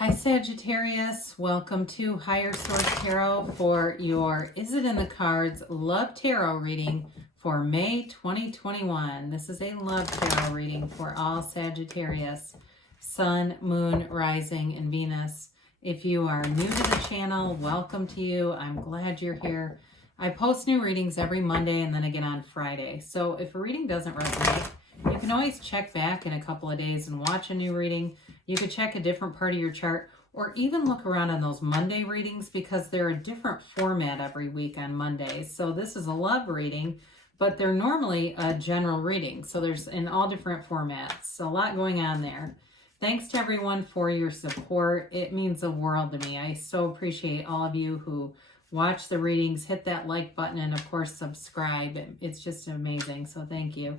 Hi Sagittarius, welcome to Higher Source Tarot for your Is It in the Cards Love Tarot reading for May 2021. This is a love tarot reading for all Sagittarius, Sun, Moon, Rising, and Venus. If you are new to the channel, welcome to you. I'm glad you're here. I post new readings every Monday and then again on Friday. So if a reading doesn't resonate, you can always check back in a couple of days and watch a new reading. You could check a different part of your chart or even look around on those Monday readings because they're a different format every week on Mondays. So this is a love reading, but they're normally a general reading. So there's in all different formats. So a lot going on there. Thanks to everyone for your support. It means the world to me. I so appreciate all of you who watch the readings, hit that like button, and of course subscribe. It's just amazing. So thank you.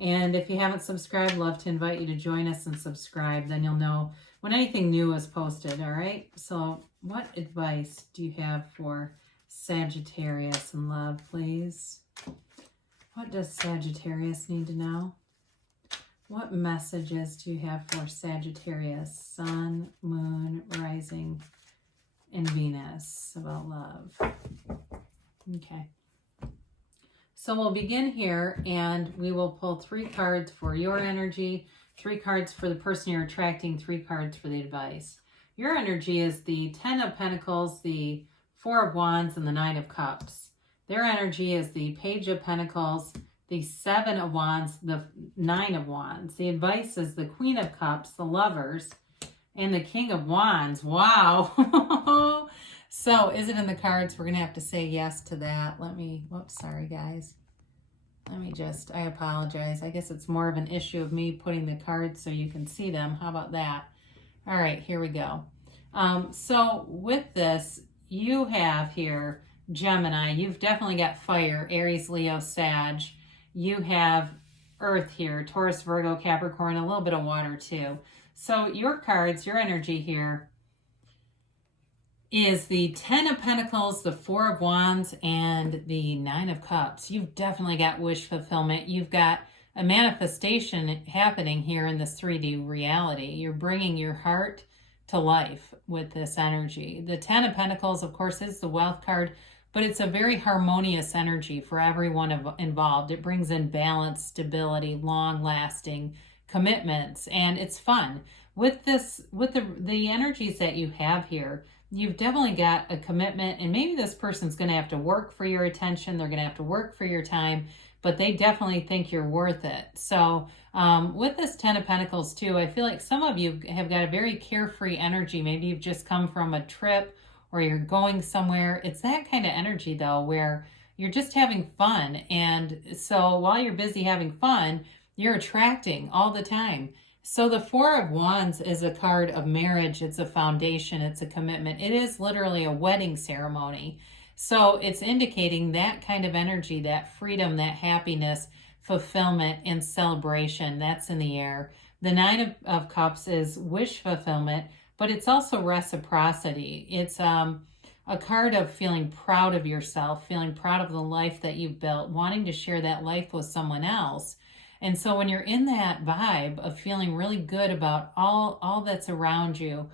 And if you haven't subscribed, love to invite you to join us and subscribe. Then you'll know when anything new is posted, all right? So what advice do you have for Sagittarius in love, please? What does Sagittarius need to know? What messages do you have for Sagittarius, Sun, Moon, Rising, and Venus about love? Okay. So we'll begin here and we will pull 3 cards for your energy, 3 cards for the person you're attracting, 3 cards for the advice. Your energy is the 10 of Pentacles, the 4 of Wands, and the 9 of Cups. Their energy is the Page of Pentacles, the 7 of Wands, the 9 of Wands. The advice is the Queen of Cups, the Lovers, and the King of Wands. Wow. So is it in the cards? We're going to have to say yes to that. Whoops, sorry guys. I apologize. I guess it's more of an issue of me putting the cards so you can see them. How about that? All right, here we go. So with this, you have here Gemini. You've definitely got fire, Aries, Leo, Sag. You have Earth here, Taurus, Virgo, Capricorn, a little bit of water too. So your cards, your energy here is the 10 of Pentacles, the 4 of Wands, and the 9 of Cups. You've definitely got wish fulfillment. You've got a manifestation happening here in this 3D reality. You're bringing your heart to life with this energy. The 10 of Pentacles, of course, is the wealth card, but it's a very harmonious energy for everyone involved. It brings in balance, stability, long-lasting commitments, and it's fun. With the energies that you have here, you've definitely got a commitment, and maybe this person's going to have to work for your attention. They're going to have to work for your time, but they definitely think you're worth it. So with this 10 of Pentacles too, I feel like some of you have got a very carefree energy. Maybe you've just come from a trip or you're going somewhere. It's that kind of energy though, where you're just having fun. And so while you're busy having fun, you're attracting all the time. So the 4 of Wands is a card of marriage. It's a foundation. It's a commitment. It is literally a wedding ceremony. So it's indicating that kind of energy, that freedom, that happiness, fulfillment, and celebration. That's in the air. The 9 of Cups is wish fulfillment, but it's also reciprocity. It's a card of feeling proud of yourself, feeling proud of the life that you've built, wanting to share that life with someone else. And so when you're in that vibe of feeling really good about all that's around you,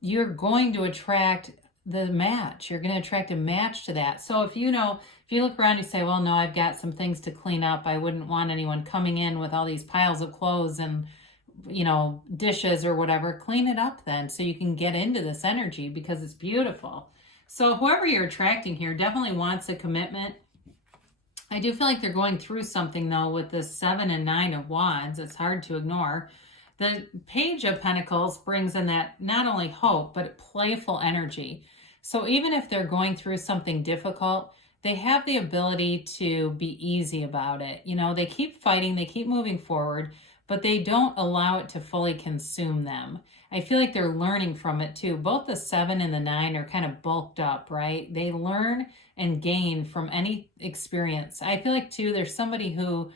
you're going to attract the match. You're going to attract a match to that. So if you look around and you say, well, no, I've got some things to clean up. I wouldn't want anyone coming in with all these piles of clothes and, dishes or whatever. Clean it up then so you can get into this energy because it's beautiful. So whoever you're attracting here definitely wants a commitment. I do feel like they're going through something, though, with the 7 and 9 of Wands. It's hard to ignore. The Page of Pentacles brings in that not only hope, but playful energy. So even if they're going through something difficult, they have the ability to be easy about it. They keep fighting, they keep moving forward, but they don't allow it to fully consume them. I feel like they're learning from it, too. Both the 7 and the 9 are kind of bulked up, right? They learn and gain from any experience. I feel like too, there's somebody who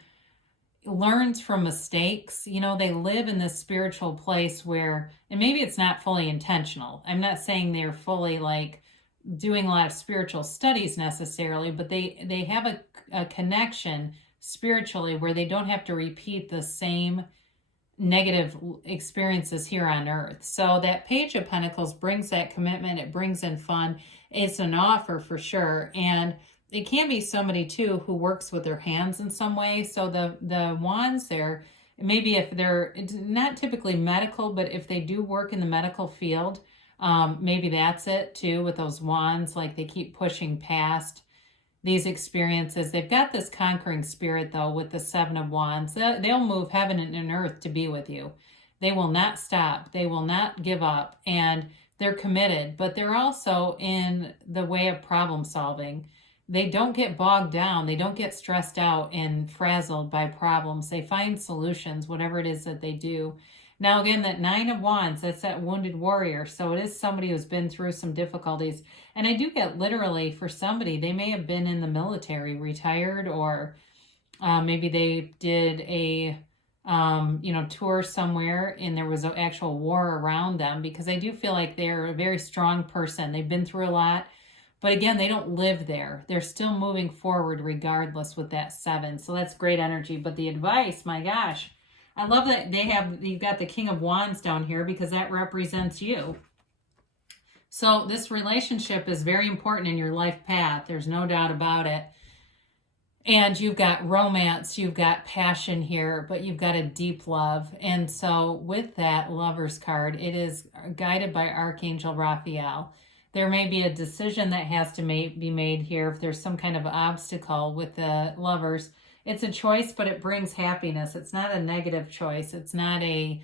learns from mistakes. They live in this spiritual place where, and maybe it's not fully intentional. I'm not saying they're fully like doing a lot of spiritual studies necessarily, but they have a connection spiritually where they don't have to repeat the same negative experiences here on earth. So that Page of Pentacles brings that commitment. It brings in fun. It's an offer for sure. And it can be somebody too who works with their hands in some way. So the wands there, maybe if they're not typically medical, but if they do work in the medical field, maybe that's it too with those wands. Like they keep pushing past these experiences. They've got this conquering spirit though with the Seven of Wands. They'll move heaven and earth to be with you. They will not stop. They will not give up. And they're committed, but they're also in the way of problem solving. They don't get bogged down. They don't get stressed out and frazzled by problems. They find solutions, whatever it is that they do. Now, again, that Nine of Wands, that's that wounded warrior. So it is somebody who's been through some difficulties. And I do get literally for somebody, they may have been in the military, retired, or maybe they did a, tour somewhere and there was an actual war around them, because I do feel like they're a very strong person. They've been through a lot. But again, they don't live there. They're still moving forward regardless with that 7. So that's great energy. But the advice, my gosh, I love that you've got the King of Wands down here because that represents you. So this relationship is very important in your life path. There's no doubt about it. And you've got romance, you've got passion here, but you've got a deep love. And so with that Lover's card, it is guided by Archangel Raphael. There may be a decision that has to be made here if there's some kind of obstacle with the Lovers. It's a choice, but it brings happiness. It's not a negative choice. It's not a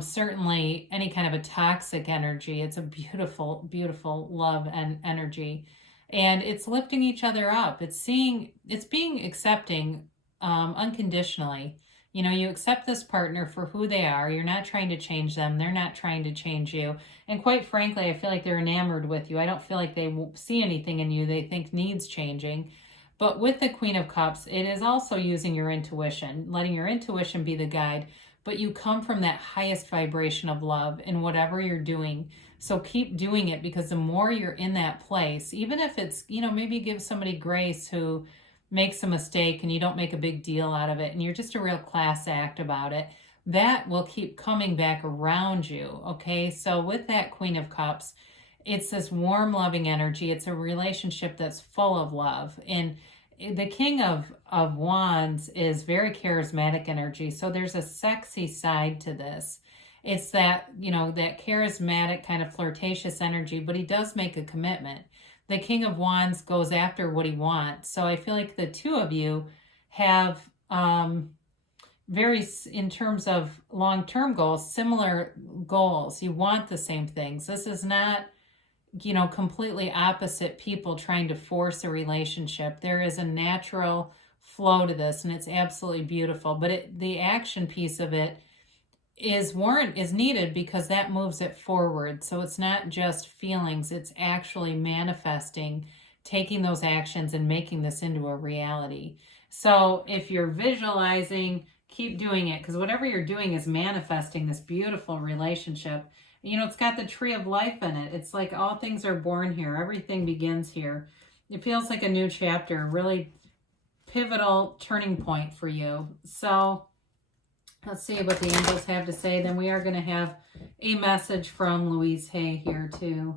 certainly any kind of a toxic energy. It's a beautiful, beautiful love and energy. And it's lifting each other up. It's being accepting unconditionally. You know, you accept this partner for who they are. You're not trying to change them. They're not trying to change you. And quite frankly, I feel like they're enamored with you. I don't feel like they see anything in you they think needs changing. But with the Queen of Cups, it is also using your intuition, letting your intuition be the guide. But you come from that highest vibration of love in whatever you're doing. So keep doing it, because the more you're in that place, even if it's, maybe give somebody grace who makes a mistake and you don't make a big deal out of it and you're just a real class act about it, that will keep coming back around you. Okay, so with that Queen of Cups, it's this warm, loving energy. It's a relationship that's full of love. And the King of Wands is very charismatic energy. So there's a sexy side to this. It's that, that charismatic kind of flirtatious energy, but he does make a commitment. The King of Wands goes after what he wants. So I feel like the two of you have in terms of long-term goals, similar goals. You want the same things. This is not, completely opposite people trying to force a relationship. There is a natural flow to this, and it's absolutely beautiful. But the action piece of it is needed because that moves it forward. So it's not just feelings, it's actually manifesting, taking those actions and making this into a reality. So if you're visualizing, keep doing it, because whatever you're doing is manifesting this beautiful relationship. It's got the tree of life in it. It's like all things are born here. Everything begins here. It feels like a new chapter, really pivotal turning point for you. So let's see what the angels have to say. Then we are going to have a message from Louise Hay here too.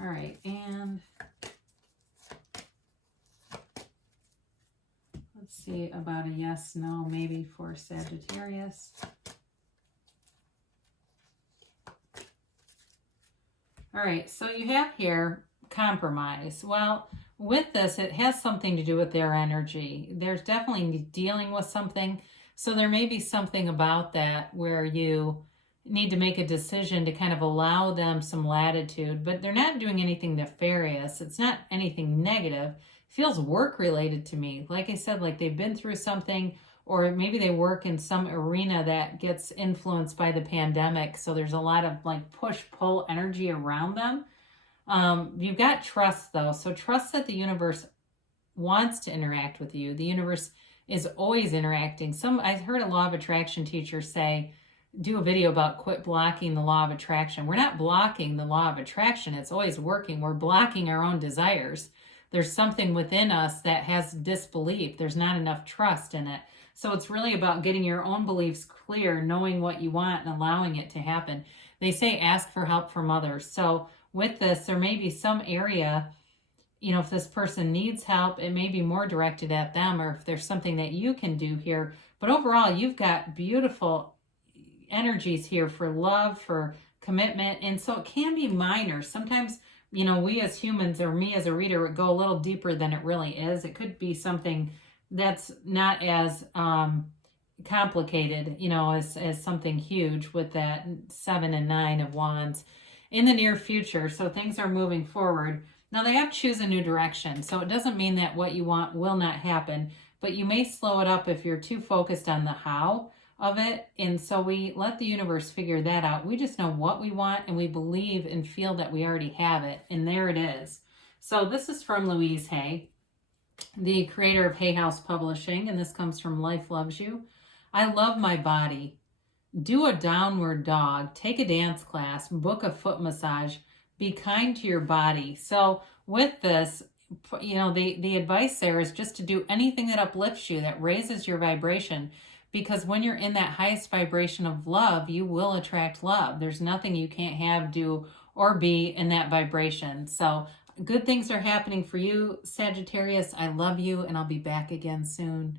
All right, and let's see about a yes, no, maybe for Sagittarius. All right, so you have here compromise. Well, with this, it has something to do with their energy. There's definitely dealing with something. So there may be something about that where you need to make a decision to kind of allow them some latitude, but they're not doing anything nefarious. It's not anything negative. It feels work related to me. Like I said, like they've been through something, or maybe they work in some arena that gets influenced by the pandemic. So there's a lot of like push-pull energy around them. You've got trust though. So trust that the universe wants to interact with you. The universe is always interacting. I heard a law of attraction teacher do a video about quit blocking the law of attraction. We're not blocking the law of attraction. It's always working. We're blocking our own desires. there's something within us that has disbelief. There's not enough trust in it. So it's really about getting your own beliefs clear, knowing what you want and allowing it to happen. They say ask for help from others. So with this, there may be some area, if this person needs help, it may be more directed at them, or if there's something that you can do here. But overall, you've got beautiful energies here for love, for commitment. And so it can be minor. Sometimes, we as humans, or me as a reader, would go a little deeper than it really is. It could be something that's not as complicated, as something huge with that 7 and 9 of wands in the near future. So things are moving forward. Now they have choose a new direction. So it doesn't mean that what you want will not happen, but you may slow it up if you're too focused on the how of it. And so we let the universe figure that out. We just know what we want, and we believe and feel that we already have it. And there it is. So this is from Louise Hay, the creator of Hay House Publishing. And this comes from Life Loves You. I love my body. Do a downward dog. Take a dance class. Book a foot massage. Be kind to your body. So with this, the advice there is just to do anything that uplifts you, that raises your vibration. Because when you're in that highest vibration of love, you will attract love. There's nothing you can't have, do, or be in that vibration. So good things are happening for you, Sagittarius. I love you, and I'll be back again soon.